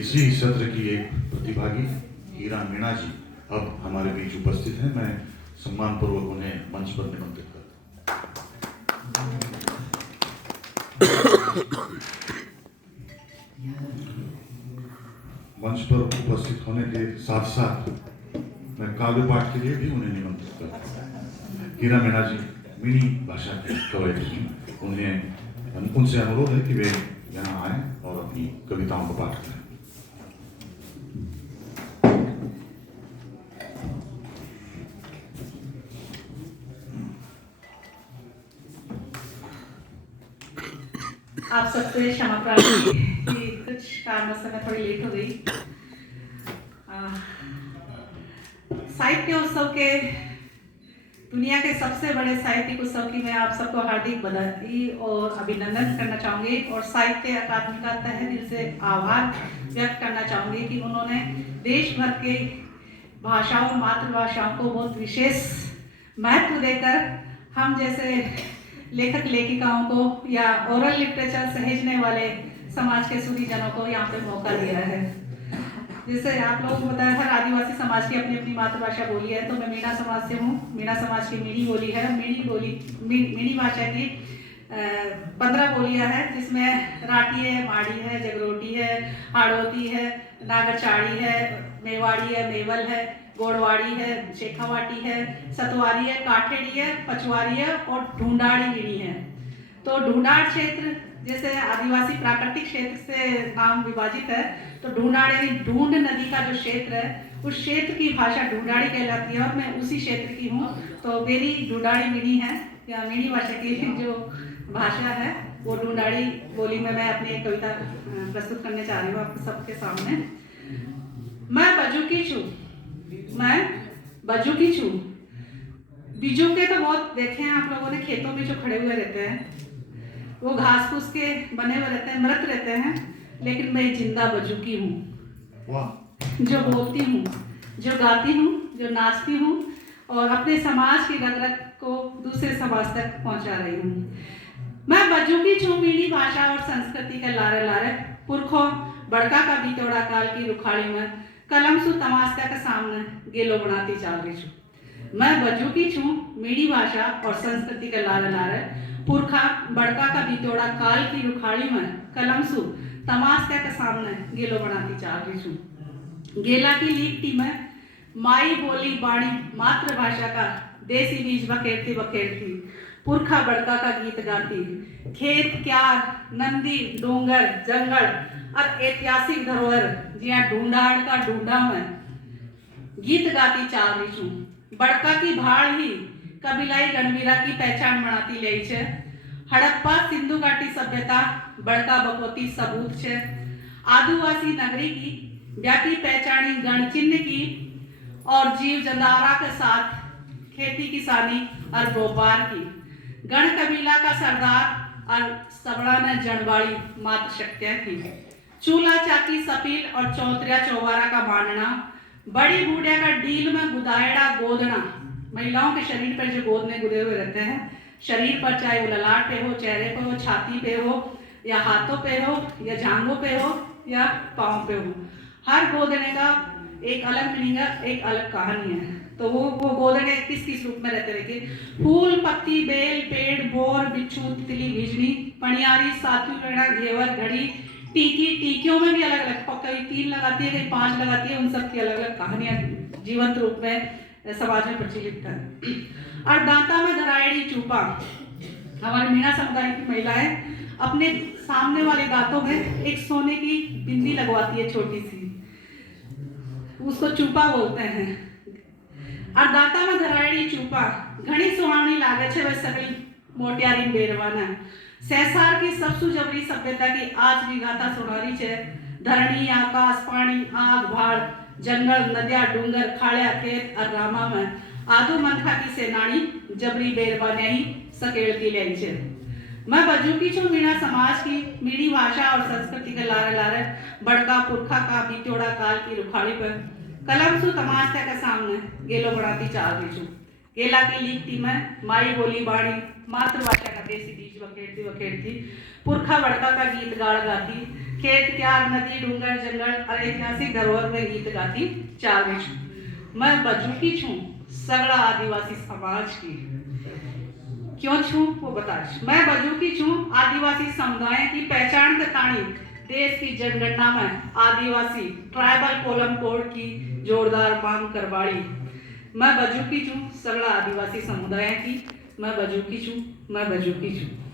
इसी सत्र की एक प्रतिभागी हीरा मीणा जी अब हमारे बीच उपस्थित हैं। मैं सम्मानपूर्वक उन्हें मंच पर निमंत्रित करता हूँ। मंच पर उपस्थित होने के साथ साथ मैं काव्य पाठ के लिए भी उन्हें निमंत्रित करता हूँ। हीरा मीणा जी मीणी भाषा के कवयित्री, उनसे अनुरोध है कि वे यहाँ आए और अपनी कविताओं को पाठ करें। आप सबसे क्षमा प्रार्थना कि कुछ कारणों से मैं थोड़ी लेट हो गई। साहित्य उत्सव के दुनिया के सबसे बड़े साहित्यिक उत्सव की मैं आप सबको हार्दिक बधाई और अभिनंदन करना चाहूँगी और साहित्य अकादमी का तहे दिल से आभार व्यक्त करना चाहूँगी कि उन्होंने देश भर के भाषाओं मातृभाषाओं को बहुत विशेष महत्व देकर हम जैसे लेखक लेखिकाओं को या ओरल लिटरेचर सहेजने वाले समाज के सुधीजनों को यहाँ पे मौका दिया है। जैसे आप लोगों को पता है, हर आदिवासी समाज की अपनी अपनी मातृभाषा बोली है। तो मैं मीणा समाज से हूँ। मीणा समाज की मीणी बोली है। मीणी भाषा की 15 बोलियाँ हैं, जिसमें राठी है, माड़ी है, जगरोटी है, हाड़ोती है, नागरचाड़ी है, मेवाड़ी है, मेवल है, गोड़वाड़ी है, शेखावाटी है, सतवारी है, काठेड़ी है, पचवारी है और ढूंढाड़ी मीणी है। तो ढूंढाड़ क्षेत्र जैसे आदिवासी प्राकृतिक क्षेत्र से नाम विभाजित है, तो ढूंढाड़ यानी ढूंढ नदी का जो क्षेत्र है, उस क्षेत्र की भाषा ढूंढाड़ी कहलाती है और मैं उसी क्षेत्र की हूँ। तो मेरी ढूंढाड़ी मीणी है, या मीणी भाषा की जो भाषा है वो ढूंढाड़ी बोली में मैं अपनी एक कविता प्रस्तुत करने जा रही हूँ आप सबके सामने। मैं बजुकी छू, मैं बजुकी छू। बीजों के तो बहुत देखे हैं आप लोगों ने, खेतों में जो खड़े हुए रहते हैं, वो घास फूस के बने हुए रहते हैं, मृत रहते हैं, लेकिन मैं जिंदा बजुकी हूँ, जो बोलती हूँ, जो गाती हूँ, जो नाचती हूँ और अपने समाज की रग रग को दूसरे समाज तक पहुँचा रही हूँ। मैं बजुकी छू मीणी भाषा और संस्कृति के लारे लारे, पुरखों बड़का का बितौड़ा काल की रुखाड़ी में कलम सु तमास्या के सामने गेलो बनाती चाल रही छू। मैं बजुकी छू मीणी भाषा और संस्कृति के लारे लारे, पुरखा बड़का का बितौड़ा काल की रुखाड़ी में कलम सु तमास्या के सामने गेलो बनाती चाल रही छू। गेला की लिपटी में माई बोली बाणी मातृभाषा का देसी बीज बखेरती बखेरती, पुरखा बड़का का गीत गाती, खेत क्यार नंदी डोंगर जंगल और ऐतिहासिक धरोहर जिया ढूंढाड़ का ढूंढा में गीत गाती चाल रही छू। बड़का की भाड़ ही कबीलाई रणवीरा की पहचान बनाती ले छे। हड़प्पा सिंधु घाटी सभ्यता बड़का बकोती सबूत छे। आदिवासी नगरी की व्यापी पहचानी गण चिन्ह की और जीव जंदावरा के साथ खेती किसानी और व्यापार की। गण कबीला का सरदार और सबड़ा ने जनवाड़ी मात्र शक्तियां थी। चूल्हा चाकी सपील और चौतरिया चौबारा का मानना, बड़ी बूढ़िया का डील में गुदायड़ा गोदना, महिलाओं के शरीर पर जो गोदने गुदे हुए रहते हैं, शरीर पर चाहे वो ललाट पे हो, चेहरे पे हो, छाती पे हो या हाथों पे हो या जांघों पे हो या पाँव पे हो, हर गोदने का एक अलग मीनिंग है, एक अलग कहानी है। तो वो गोदने किस किस रूप में रहते रहे, फूल पत्ती बेल पेड़ बोर बिच्छू तितली भिजनी पनियारी सातु रेड़ा घेवर घड़ी टीकी, टीकियों में भी अलग अलग, कहीं 3 लगाती है, कहीं 5 लगाती है, उन सब की अलग अलग कहानियां जीवंत रूप में समाज में प्रचलित है। और दांता में धराएड़ी चूपा, हमारे मीणा समुदाय की महिलाएं अपने सामने वाले दांतों में एक सोने की बिंदी लगवाती है छोटी सी, उसको चूपा बोलते हैं। और दांता में धराएड़ी चूपा घनी सुहावनी लागे छे, वह सगली मोटियारी बेरवाना सहसार की सबसु जबरी सभ्यता की आज भी गाथा सुनारी छे। धरणी आकाश पानी आग भाड़ जंगल नदिया डूंगर खाड़िया खेत और रामा में आदो मनखा की सेनानी जबरी बेरवाने ही सकेलती ले छे। मैं बजुकी छू मीणा समाज की मीणी भाषा और संस्कृति के लारे लारे, बड़का पुरखा का बितौड़ा काल की रुखाड़ी पर कलम सु तमास्या के सामने गेलो बढ़ाती चाल रही छू। गेला की लिखती में माई बोली बाणी मातृभाषा का देसी बीज बखेरती बखेरती, पुरखा बड़का का गीत गाड़ गाती, खेत क्यार नदी डूंगर जंगल और ऐतिहासिक धरोहर में गीत गाती चाल में छूं। मैं बजूकी छूं सगड़ा आदिवासी समाज की। क्यों छूं वो बता। मैं बजूकी छूं आदिवासी समुदाय की पहचान बतानी देश की जनगणना में आदिवासी ट्राइबल कोलम कोड की जोरदार मांग करवाड़ी। मैं बजूकी छूं सगड़ा आदिवासी समुदाय की। मैं बजूकी छूं, मैं बजूकी छूं।